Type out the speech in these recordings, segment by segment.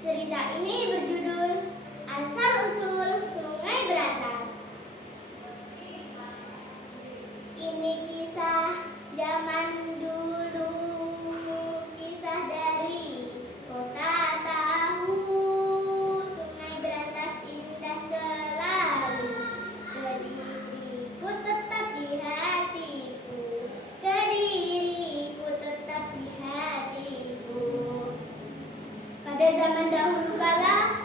Cerita ini berjudul Asal-usul Sungai Berantas. Ini kisah zaman dulu, kisah dari kota tahu. Sungai Berantas indah selalu, Kediriku tetap di hatiku, Kediriku tetap di hatiku. Pada zaman dahulu kala,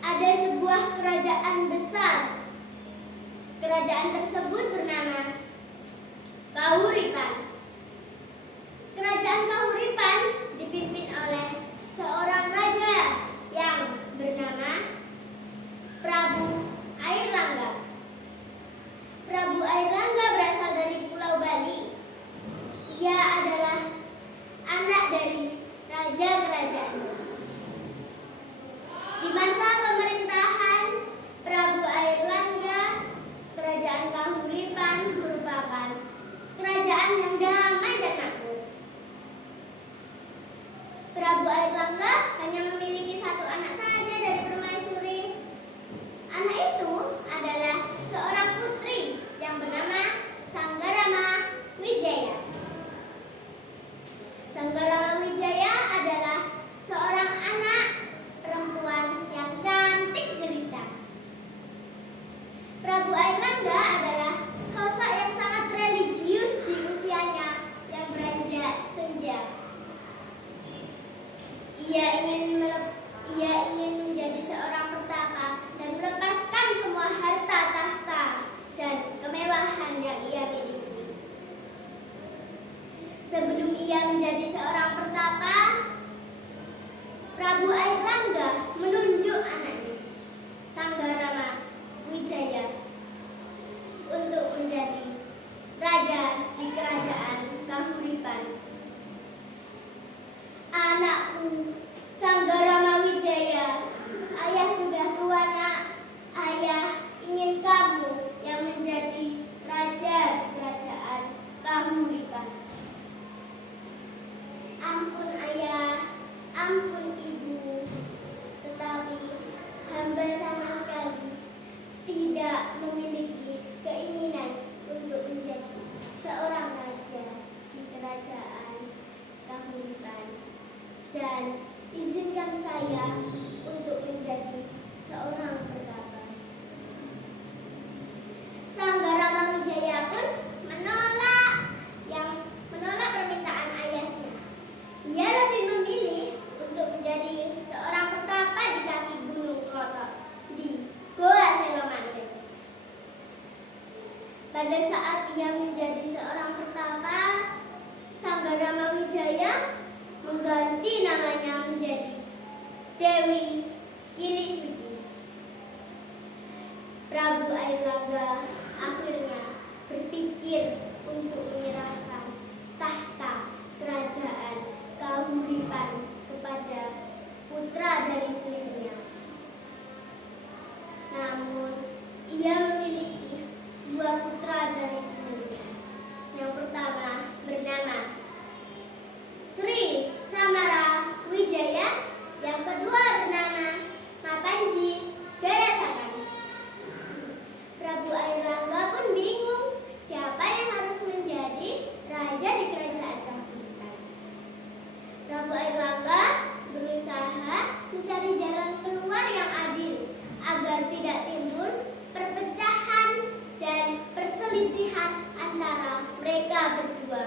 ada sebuah kerajaan besar. Kerajaan tersebut bernama Kahuripan. Kerajaan Kahuripan dipimpin oleh seorang raja yang bernama Prabu Airlangga. Prabu Airlangga berasal dari Pulau Bali. Ia adalah anak dari raja kerajaan. Di masa pemerintahan Prabu Airlangga, kerajaan Kahuripan merupakan kerajaan yang damai dan makmur. Prabu Airlangga hanya memiliki satu anak saja dari permaisuri. Anak itu adalah seorang putri yang bernama Sanggarama Wijaya. Sanggarama Wijaya adalah seorang anak perempuan yang cantik jelita. Prabu Airlangga adalah sosok yang sangat religius di usianya yang beranjak senja. Ia ingin menjadi seorang pertapa dan melepaskan semua harta tahta dan kemewahan yang ia miliki. Sebelum ia menjadi seorang pertapa, Prabu Airlangga menunjuk anaknya, Sanggarama Wijaya, untuk menjadi raja di kerajaan Kahuripan. Anakku, Sanggarama Wijaya, ayah sudah tua, nak. Ayah ingin kamu yang menjadi raja di kerajaan Kahuripan. Ampun ayah, ampun ibu, tetapi hamba sama sekali tidak memiliki keinginan untuk menjadi seorang raja di kerajaan Kahuripan, dan izinkan saya untuk menjadi seorang pertapa. Sanggarama Wijaya pun menolak permintaan ayahnya. Ia lebih memilih untuk menjadi seorang pertapa di kaki Gunung Klotok di Goa Selomangke. Pada saat ia menjadi seorang pertapa, Sanggarama Wijaya mengganti namanya menjadi Dewi Kili Suci. Prabu Airlangga akhirnya berpikir untuk menyerahkan tahta kerajaan Kahuripan kepada putra dari sendirinya. Namun, ia memiliki dua putra dari sendirinya. Yang pertama bernama Sri Samara Wijaya, yang kedua bernama Mapanji Garasakan. Prabu Airlangga pun bingung siapa yang harus menjadi raja di kerajaan Kahuripan. Prabu Airlangga berusaha mencari jalan keluar yang adil agar tidak timbul perpecahan dan perselisihan antara mereka berdua.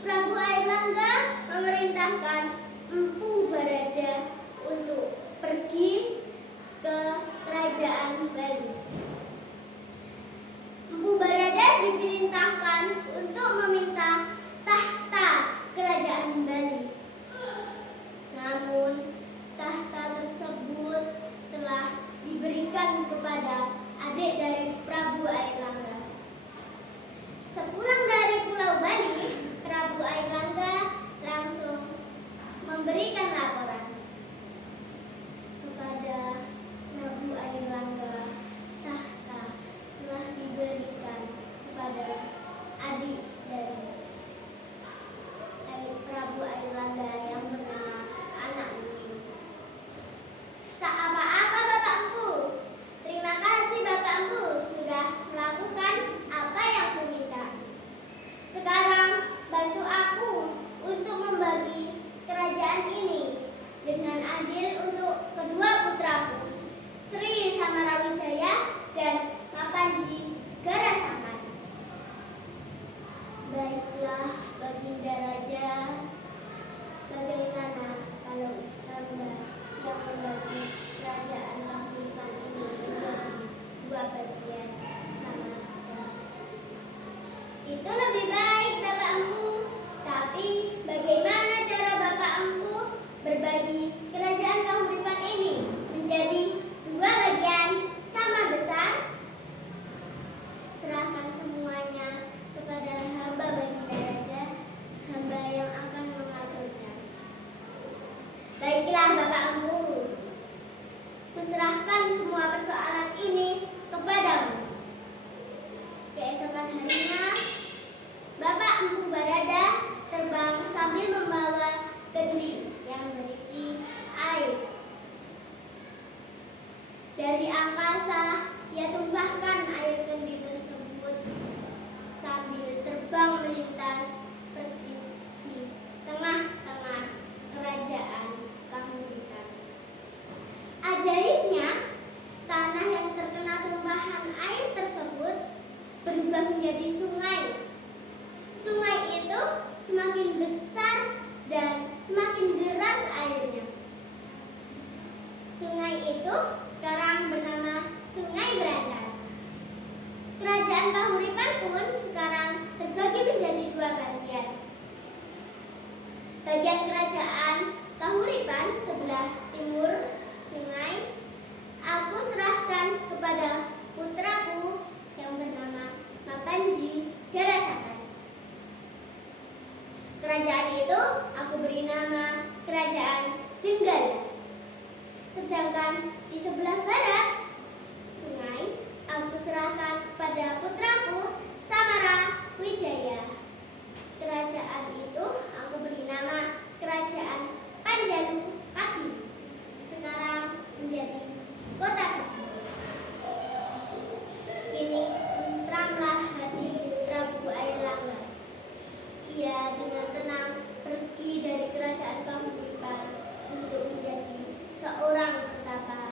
Prabu Airlangga memerintahkan Empu Barada untuk pergi ke kerajaan Bali. Empu Barada diperintahkan untuk meminta tahta kerajaan Bali. Namun, tahta tersebut telah diberikan kepada adik dari Prabu Airlangga. Sepulang dari Pulau Bali, Prabu Airlangga langsung memberikan laporan kepada Prabu Airlangga. Tahta telah diberikan kepada adik dari Prabu Airlangga. Baiklah bapakmu, kuserahkan semua persoalan ini kepadamu. Keesokan harinya, Bapak Empu Baradah terbang sambil membawa kendi yang berisi air. Dari angkasa, ia tumpahkan air kendi tersebut sambil terbang melintas persis di tengah-tengah kerajaan Kahuripan. Ajaibnya, tanah yang terkena tumpahan air tersebut berubah menjadi sungai. Sungai itu semakin besar dan semakin deras airnya. Sungai itu sekarang bernama Sungai Brantas. Kerajaan Kahuripan pun sekarang terbagi menjadi dua bagian. Bagian kerajaan Kahuripan sebelah timur sungai, aku serahkan kepada putraku yang bernama Mapanji Darasatan. Kerajaan itu aku beri nama Kerajaan Jenggala. Sedangkan di sebelah barat sungai, aku serahkan pada putraku